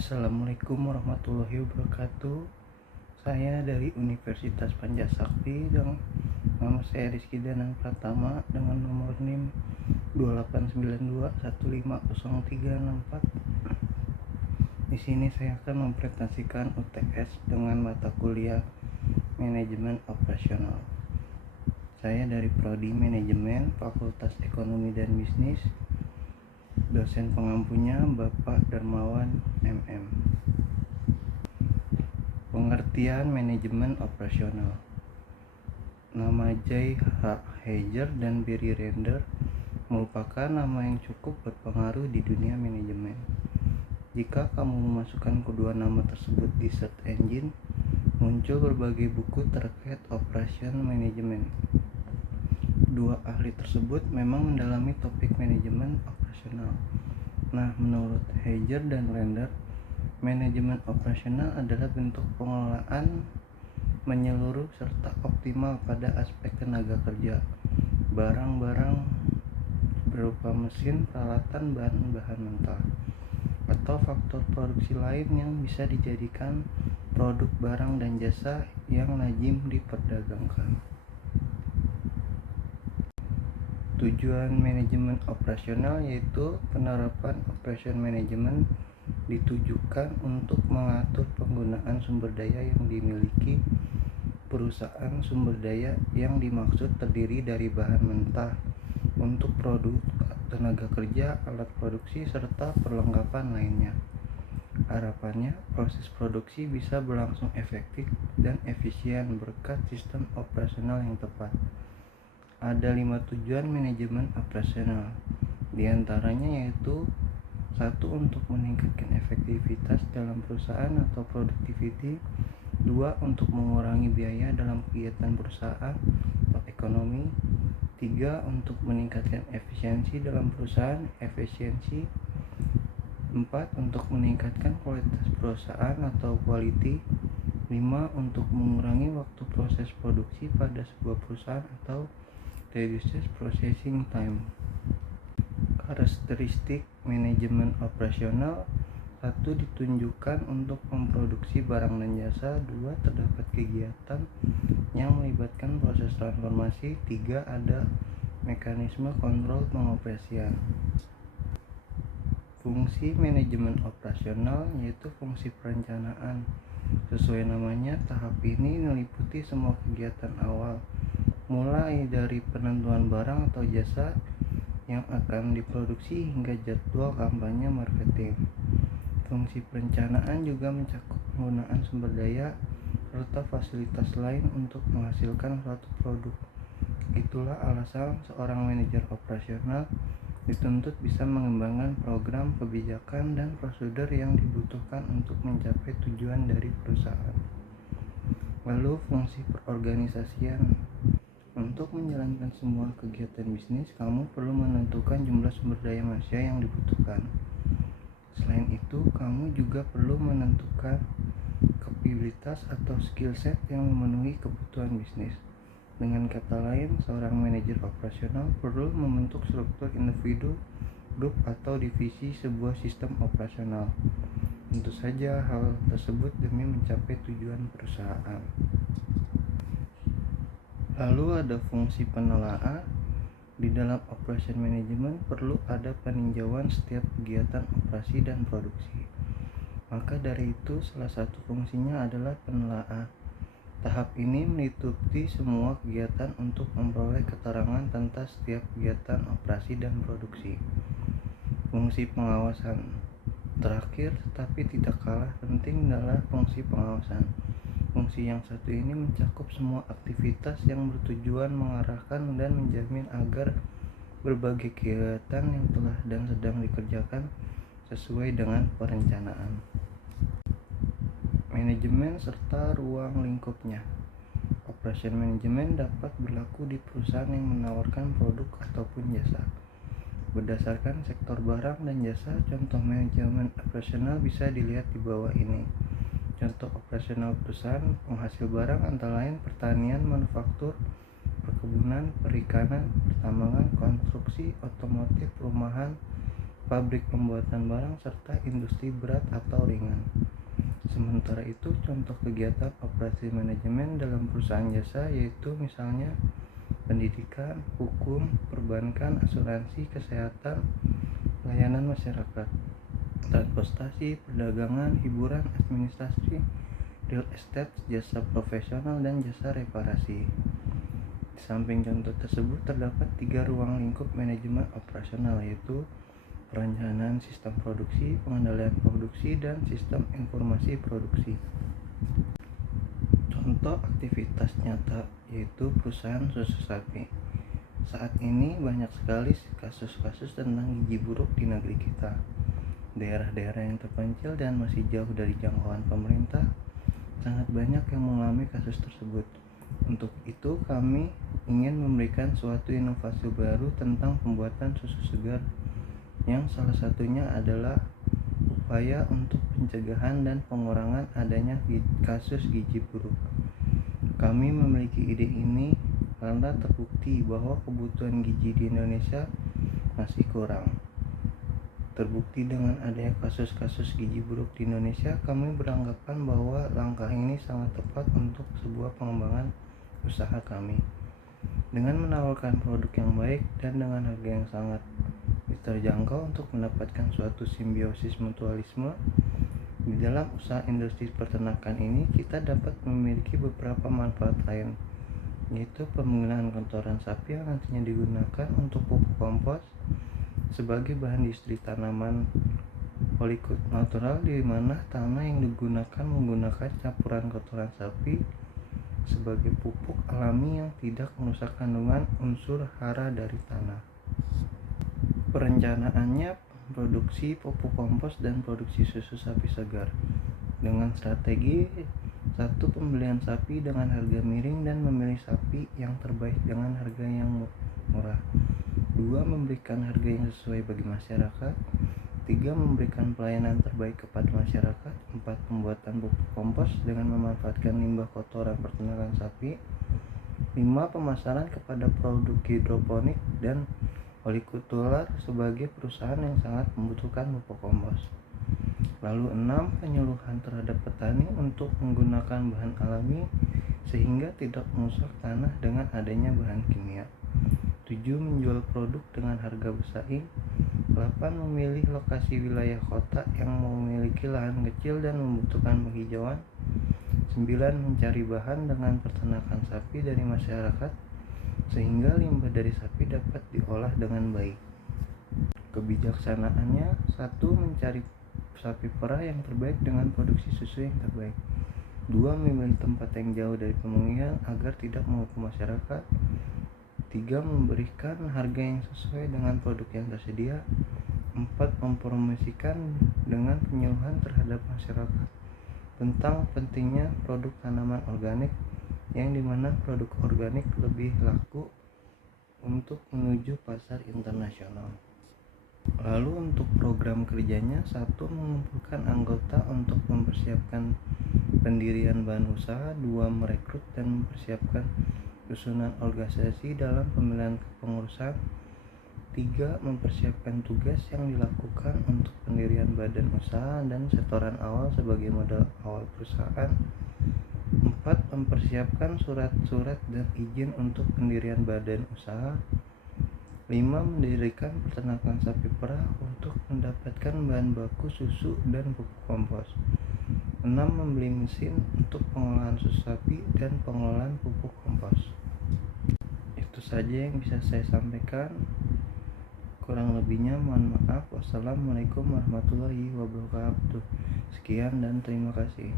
Assalamualaikum warahmatullahi wabarakatuh. Saya dari Universitas Pancasakti dan nama saya Rizky Danang Pratama dengan nomor NIM 2892150364. Di sini saya akan mempresentasikan UTS dengan mata kuliah Manajemen Operasional. Saya dari Prodi Manajemen Fakultas Ekonomi dan Bisnis. Dosen pengampunya Bapak Darmawan MM. Pengertian manajemen operasional. Nama J. H. Heiger dan Barry Render merupakan nama yang cukup berpengaruh di dunia manajemen. Jika kamu memasukkan kedua nama tersebut di search engine, muncul berbagai buku terkait operation manajemen. Dua ahli tersebut memang mendalami topik manajemen operasional. Nah, menurut Heiger dan Render, manajemen operasional adalah bentuk pengelolaan menyeluruh serta optimal pada aspek tenaga kerja, barang-barang berupa mesin, peralatan, bahan-bahan mentah, atau faktor produksi lain yang bisa dijadikan produk barang dan jasa yang lazim diperdagangkan. Tujuan manajemen operasional yaitu penerapan operation management ditujukan untuk mengatur penggunaan sumber daya yang dimiliki perusahaan. Sumber daya yang dimaksud terdiri dari bahan mentah untuk produk, tenaga kerja, alat produksi, serta perlengkapan lainnya. Harapannya, proses produksi bisa berlangsung efektif dan efisien berkat sistem operasional yang tepat. Ada 5 tujuan manajemen operasional, diantaranya yaitu 1. Untuk meningkatkan efektivitas dalam perusahaan atau productivity. 2. Untuk mengurangi biaya dalam kegiatan perusahaan atau ekonomi. 3. Untuk meningkatkan efisiensi dalam perusahaan, efisiensi. 4. Untuk meningkatkan kualitas perusahaan atau quality. 5. Untuk mengurangi waktu proses produksi pada sebuah perusahaan atau reduces processing time. Karakteristik manajemen operasional. 1. Ditunjukkan untuk memproduksi barang dan jasa. 2. Terdapat kegiatan yang melibatkan proses transformasi. 3. Ada mekanisme kontrol pengoperasian. Fungsi manajemen operasional yaitu fungsi perencanaan. Sesuai namanya, tahap ini meliputi semua kegiatan awal, mulai dari penentuan barang atau jasa yang akan diproduksi hingga jadwal kampanye marketing. Fungsi perencanaan juga mencakup penggunaan sumber daya serta fasilitas lain untuk menghasilkan suatu produk. Itulah alasan seorang manajer operasional dituntut bisa mengembangkan program, kebijakan, dan prosedur yang dibutuhkan untuk mencapai tujuan dari perusahaan. Lalu fungsi perorganisasian. Untuk menjalankan semua kegiatan bisnis, kamu perlu menentukan jumlah sumber daya manusia yang dibutuhkan. Selain itu, kamu juga perlu menentukan kapabilitas atau skill set yang memenuhi kebutuhan bisnis. Dengan kata lain, seorang manajer operasional perlu membentuk struktur individu, grup, atau divisi sebuah sistem operasional. Tentu saja hal tersebut demi mencapai tujuan perusahaan. Lalu ada fungsi penelaah. Di dalam operation management perlu ada peninjauan setiap kegiatan operasi dan produksi. Maka dari itu salah satu fungsinya adalah penelaah. Tahap ini meliputi semua kegiatan untuk memperoleh keterangan tentang setiap kegiatan operasi dan produksi. Fungsi pengawasan. Terakhir tetapi tidak kalah penting adalah fungsi pengawasan. Fungsi yang satu ini mencakup semua aktivitas yang bertujuan mengarahkan dan menjamin agar berbagai kegiatan yang telah dan sedang dikerjakan sesuai dengan perencanaan. Manajemen serta ruang lingkupnya. Operation management dapat berlaku di perusahaan yang menawarkan produk ataupun jasa. Berdasarkan sektor barang dan jasa, contoh manajemen operasional bisa dilihat di bawah ini. Contoh operasional perusahaan penghasil barang antara lain pertanian, manufaktur, perkebunan, perikanan, pertambangan, konstruksi, otomotif, perumahan, pabrik pembuatan barang, serta industri berat atau ringan. Sementara itu, contoh kegiatan operasi manajemen dalam perusahaan jasa yaitu misalnya pendidikan, hukum, perbankan, asuransi, kesehatan, layanan masyarakat, transportasi, perdagangan, hiburan, administrasi, real estate, jasa profesional, dan jasa reparasi. Di samping contoh tersebut terdapat 3 ruang lingkup manajemen operasional yaitu perencanaan sistem produksi, pengendalian produksi, dan sistem informasi produksi. Contoh aktivitas nyata yaitu perusahaan susu sapi. Saat ini banyak sekali kasus-kasus tentang gizi buruk di negeri kita. Daerah-daerah yang terpencil dan masih jauh dari jangkauan pemerintah sangat banyak yang mengalami kasus tersebut. Untuk itu kami ingin memberikan suatu inovasi baru tentang pembuatan susu segar, yang salah satunya adalah upaya untuk pencegahan dan pengurangan adanya kasus gizi buruk. Kami memiliki ide ini karena terbukti bahwa kebutuhan gizi di Indonesia masih kurang. Terbukti dengan adanya kasus-kasus gizi buruk di Indonesia, kami beranggapan bahwa langkah ini sangat tepat untuk sebuah pengembangan usaha kami. Dengan menawarkan produk yang baik dan dengan harga yang sangat terjangkau untuk mendapatkan suatu simbiosis mutualisme di dalam usaha industri peternakan ini, kita dapat memiliki beberapa manfaat lain, yaitu penggunaan kotoran sapi yang nantinya digunakan untuk pupuk kompos sebagai bahan di industri tanaman polikultur natural, di mana tanah yang digunakan menggunakan campuran kotoran sapi sebagai pupuk alami yang tidak merusak kandungan unsur hara dari tanah. Perencanaannya produksi pupuk kompos dan produksi susu sapi segar dengan strategi: 1. Pembelian sapi dengan harga miring dan memilih sapi yang terbaik dengan harga yang murah. 2. Memberikan harga yang sesuai bagi masyarakat. 3. Memberikan pelayanan terbaik kepada masyarakat. 4. Pembuatan pupuk kompos dengan memanfaatkan limbah kotoran peternakan sapi. 5. Pemasaran kepada produk hidroponik dan hortikultura sebagai perusahaan yang sangat membutuhkan pupuk kompos. Lalu 6. Penyuluhan terhadap petani untuk menggunakan bahan alami sehingga tidak merusak tanah dengan adanya bahan kimia. 7. Menjual produk dengan harga bersaing. 8. Memilih lokasi wilayah kota yang memiliki lahan kecil dan membutuhkan penghijauan. 9. Mencari bahan dengan peternakan sapi dari masyarakat sehingga limbah dari sapi dapat diolah dengan baik. Kebijaksanaannya: 1. Mencari sapi perah yang terbaik dengan produksi susu yang terbaik. 2. Memilih tempat yang jauh dari pemukiman agar tidak menghukum masyarakat. 3. Memberikan harga yang sesuai dengan produk yang tersedia. 4. Mempromosikan dengan penyuluhan terhadap masyarakat tentang pentingnya produk tanaman organik, yang dimana produk organik lebih laku untuk menuju pasar internasional. Lalu untuk program kerjanya: 1. Mengumpulkan anggota untuk mempersiapkan pendirian badan usaha. 2. Merekrut dan mempersiapkan susunan organisasi dalam pemilihan kepengurusan. 3. Mempersiapkan tugas yang dilakukan untuk pendirian badan usaha dan setoran awal sebagai modal awal perusahaan. 4. Mempersiapkan surat-surat dan izin untuk pendirian badan usaha. 5. Mendirikan peternakan sapi perah untuk mendapatkan bahan baku susu dan pupuk kompos. 6. Membeli mesin untuk pengolahan susu sapi dan pengolahan pupuk kompos. Itu saja yang bisa saya sampaikan. Kurang lebihnya mohon maaf. Wassalamualaikum warahmatullahi wabarakatuh. Sekian dan terima kasih.